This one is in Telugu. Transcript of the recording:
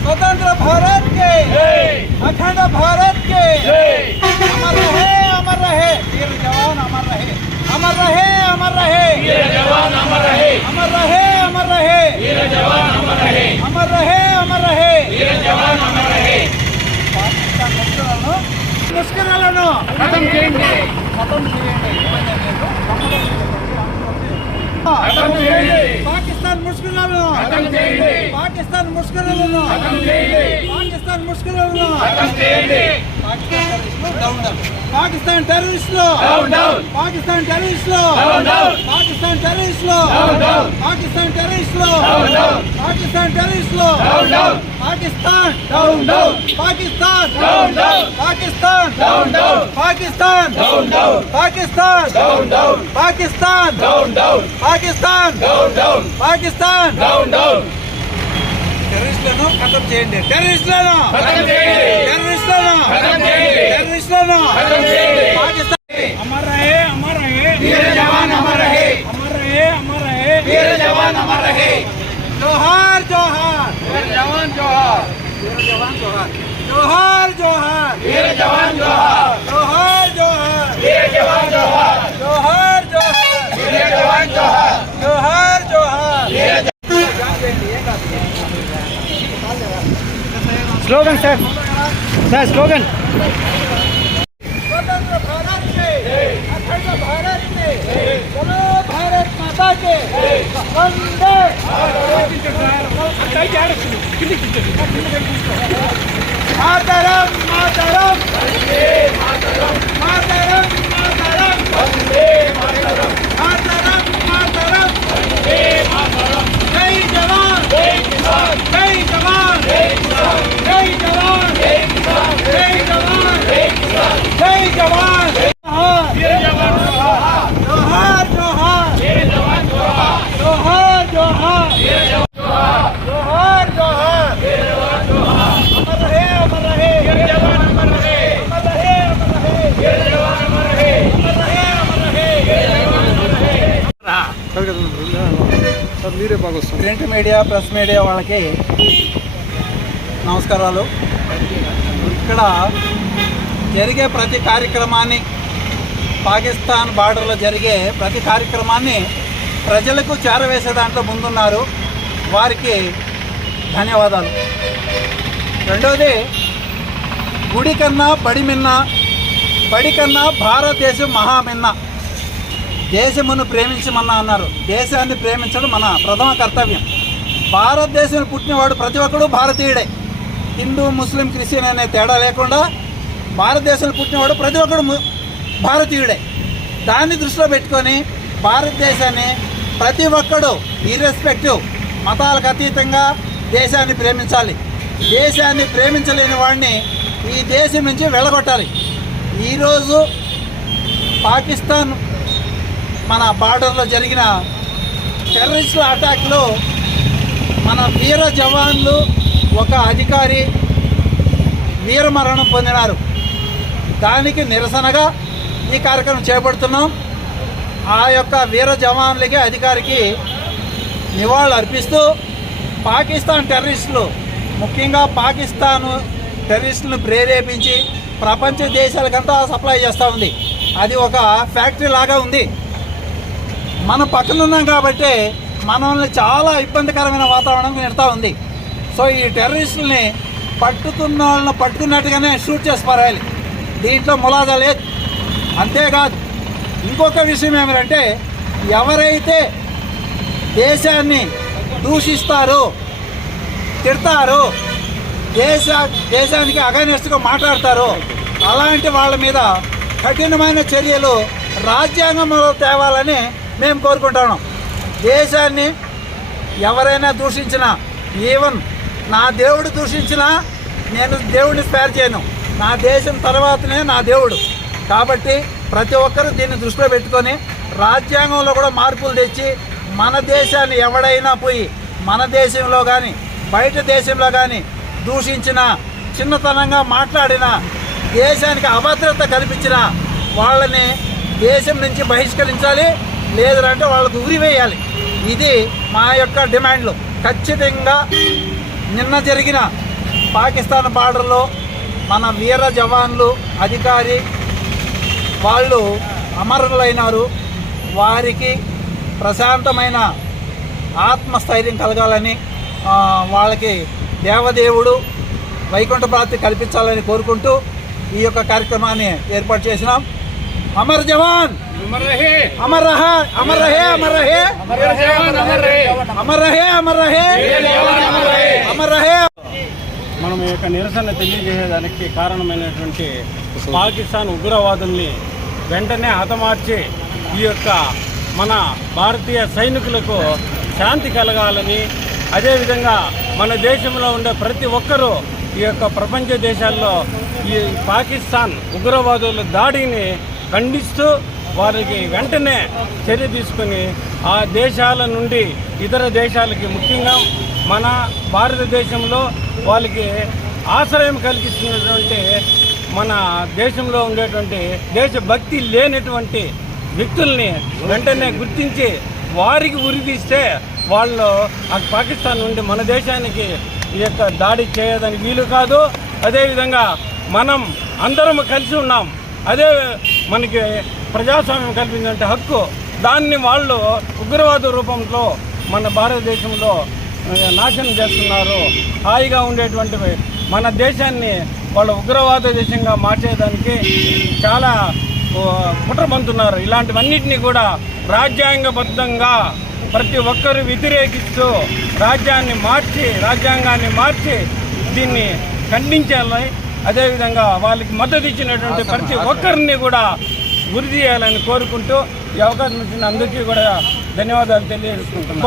स्वतंत्र भारत के, अखंड भारत के अमर रहे, अमर रहे वीर जवान, अमर रहे, अमर रहे, अमर रहे वीर जवान, अमर रहे, अमर रहे, अमर रहे वीर जवान, अमर रहे, अमर रहे, अमर रहे वीर जवान, अमर रहे। पाकिस्तान मुश्किलों खत्म చేయండి, खत्म చేయండి, खत्म చేయండి। पाकिस्तान मुश्किलों खत्म చేయండి, पाकिस्तान मुश्किलों खत्म చేయండి, पाकिस्तान मुश्किलों खत्म చేయండి। पाकिस्तान टेररिस्टों डाउन डाउन, पाकिस्तान टेररिस्टों डाउन डाउन, पाकिस्तान टेररिस्टों डाउन डाउन, पाकिस्तान टेररिस्टों डाउन डाउन, पाकिस्तान टेररिस्टों down down, Pakistan down down, Pakistan down down, Pakistan down down, Pakistan down down, Pakistan down down, Pakistan down down, Pakistan down down, Pakistan down down. టెర్రరిస్టులను ఖతం చేయండి, టెర్రరిస్టులను ఖతం చేయండి, టెర్రరిస్టులను ఖతం చేయండి, టెర్రరిస్టులను ఖతం చేయండి। పాకిస్తాన్ అమర్ రహే, అమర్ రహే వీర జవాన్, అమర్ రహే, అమర్ రహే, అమర్ రహే వీర జవాన్, అమర్ రహే। జోహార్ జోహార్ వీర జవాన్, జోహార్ వీర జవాన్, జోహార్ జోహార్ జోహార్ వీర జవాన్, జోహార్ జోహార్ జోహార్ వీర జవాన్, జోహార్ జోహార్ జోహార్ వీర జవాన్, జోహార్ జోహార్ జోహార్ వీర జవాన్। Slogan sir, sir slogan. स्वतंत्र भारत के, अखंड भारत के, बोलो भारत माता के वंदे मातरम, मातरम वंदे मातरम, मातरम मातरम वंदे मातरम, मातरम मातरम वंदे मातरम। जय जवान, जय किसान, जय जवान, जय किसान, जय जवान, जय किसान, जय जवान, जय किसान, जय जवान, वीर जवान, जोहार जोहार वीर जवान, जोहार जोहार जोहार वीर जवान, जोहार जोहार वीर जवान, जोहार। अमर रहे, अमर रहे वीर जवान, अमर रहे, अमर रहे, अमर रहे वीर जवान, अमर रहे, अमर रहे, अमर रहे वीर जवान, अमर रहे। ప్రింట్ మీడియా, ప్రెస్ మీడియా వాళ్ళకి నమస్కారాలు। ఇక్కడ జరిగే ప్రతి కార్యక్రమాన్ని, పాకిస్తాన్ బార్డర్లో జరిగే ప్రతి కార్యక్రమాన్ని ప్రజలకు చేరవేసే దాంట్లో ముందున్నారు, వారికి ధన్యవాదాలు। రెండవది, గుడి కన్నా బడి మిన్న, బడి కన్నా భారతదేశం మహామిన్న। దేశమును ప్రేమించమన్నా అన్నారు, దేశాన్ని ప్రేమించడం మన ప్రథమ కర్తవ్యం। భారతదేశంలో పుట్టినవాడు ప్రతి ఒక్కడు భారతీయుడే, హిందూ ముస్లిం క్రిస్టియన్ అనే తేడా లేకుండా భారతదేశంలో పుట్టినవాడు ప్రతి ఒక్కడు భారతీయుడే। దాన్ని దృష్టిలో పెట్టుకొని భారతదేశాన్ని ప్రతి ఒక్కడు ఇర్రెస్పెక్టివ్ మతాలకు అతీతంగా దేశాన్ని ప్రేమించాలి। దేశాన్ని ప్రేమించలేని వాడిని ఈ దేశం నుంచి వెళ్ళగొట్టాలి। ఈరోజు పాకిస్తాన్ మన బార్డర్లో జరిగిన టెర్రరిస్టుల అటాక్లో మన వీర జవాన్లు, ఒక అధికారి వీరమరణం పొందినారు। దానికి నిరసనగా ఈ కార్యక్రమం చేపడుతున్నాం। ఆ యొక్క వీర జవాన్లకి, అధికారికి నివాళులు అర్పిస్తూ పాకిస్తాన్ టెర్రరిస్టులు, ముఖ్యంగా పాకిస్తాను టెర్రరిస్టులను ప్రేరేపించి ప్రపంచ దేశాలకంతా సప్లై చేస్తూ ఉంది। అది ఒక ఫ్యాక్టరీ లాగా ఉంది। మనం పక్కన ఉన్నాం కాబట్టి మనల్ని చాలా ఇబ్బందికరమైన వాతావరణం నెడతా ఉంది। సో ఈ టెర్రరిస్టుల్ని పట్టుకున్న వాళ్ళని పట్టుకున్నట్టుగానే షూట్ చేసి పారాయాలి, దీంట్లో ములాజా లేదు। అంతేకాదు, ఇంకొక విషయం ఏమిటంటే, ఎవరైతే దేశాన్ని దూషిస్తారో, తిడతారో, దేశానికి అగైనెస్ట్గా మాట్లాడతారో అలాంటి వాళ్ళ మీద కఠినమైన చర్యలు రాజ్యాంగంలో తేవాలని మేము కోరుకుంటున్నాం। దేశాన్ని ఎవరైనా దూషించినా, ఈవెన్ నా దేవుడు దూషించినా నేను దేవుడిని స్పేర్ చేయను, నా దేశం తర్వాతనే నా దేవుడు। కాబట్టి ప్రతి ఒక్కరూ దీన్ని దృష్టిలో పెట్టుకొని రాజ్యాంగంలో కూడా మార్పులు తెచ్చి మన దేశాన్ని ఎవడైనా పోయి మన దేశంలో కానీ బయట దేశంలో కానీ దూషించినా, చిన్నతనంగా మాట్లాడిన, దేశానికి అభద్రత కల్పించిన వాళ్ళని దేశం నుంచి బహిష్కరించాలి, లేదంటే వాళ్ళకు ఉరివేయాలి. ఇది మా యొక్క డిమాండ్లు. ఖచ్చితంగా నిన్న జరిగిన పాకిస్తాన్ బార్డర్లో మన వీర జవాన్లు, అధికారి వాళ్ళు అమరులైనారు. వారికి ప్రశాంతమైన ఆత్మస్థైర్యం కలగాలని, వాళ్ళకి దేవదేవుడు వైకుంఠ ప్రాప్తి కల్పించాలని కోరుకుంటూ ఈ యొక్క కార్యక్రమాన్ని ఏర్పాటు చేసినాం. అమర్ జవాన్ అమర్ రహే, అమర్ రహే, అమర్ రహే, అమర్ రహే, అమర్ రహే, అమర్ రహే, అమర్ రహే. మనం ఈ యొక్క నిరసన తెలియజేయడానికి కారణమైనటువంటి పాకిస్తాన్ ఉగ్రవాదుల్ని వెంటనే హతమార్చి ఈ యొక్క మన భారతీయ సైనికులకు శాంతి కలగాలని, అదేవిధంగా మన దేశంలో ఉండే ప్రతి ఒక్కరూ ఈ యొక్క ప్రపంచ దేశాల్లో ఈ పాకిస్తాన్ ఉగ్రవాదుల దాడిని ఖండిస్తూ వారికి వెంటనే చర్య తీసుకొని ఆ దేశాల నుండి ఇతర దేశాలకి, ముఖ్యంగా మన భారతదేశంలో వాళ్ళకి ఆశ్రయం కలిగిస్తున్నటువంటి మన దేశంలో ఉండేటువంటి దేశభక్తి లేనటువంటి వ్యక్తుల్ని వెంటనే గుర్తించి వారికి ఉరిదీస్తే వాళ్ళు ఆ పాకిస్తాన్ నుండి మన దేశానికి ఈ యొక్క దాడి చేయడానికి వీలు కాదు. అదేవిధంగా మనం అందరం కలిసి ఉన్నాం. అదే మనకి ప్రజాస్వామ్యం కల్పించే హక్కు, దాన్ని వాళ్ళు ఉగ్రవాద రూపంలో మన భారతదేశంలో నాశనం చేస్తున్నారు. హాయిగా ఉండేటువంటి మన దేశాన్ని వాళ్ళ ఉగ్రవాద దేశంగా మార్చేదానికి చాలా కుట్రబంతున్నారు. ఇలాంటివన్నిటినీ కూడా రాజ్యాంగబద్ధంగా ప్రతి ఒక్కరు వ్యతిరేకిస్తూ రాజ్యాంగాన్ని మార్చి దీన్ని ఖండించాలి. అదేవిధంగా వాళ్ళకి మద్దతు ఇచ్చినటువంటి ప్రతి ఒక్కరిని కూడా గురి చేయాలని కోరుకుంటూ ఈ అవకాశం ఇచ్చిన అందరికీ కూడా ధన్యవాదాలు తెలియజేసుకుంటున్నాను.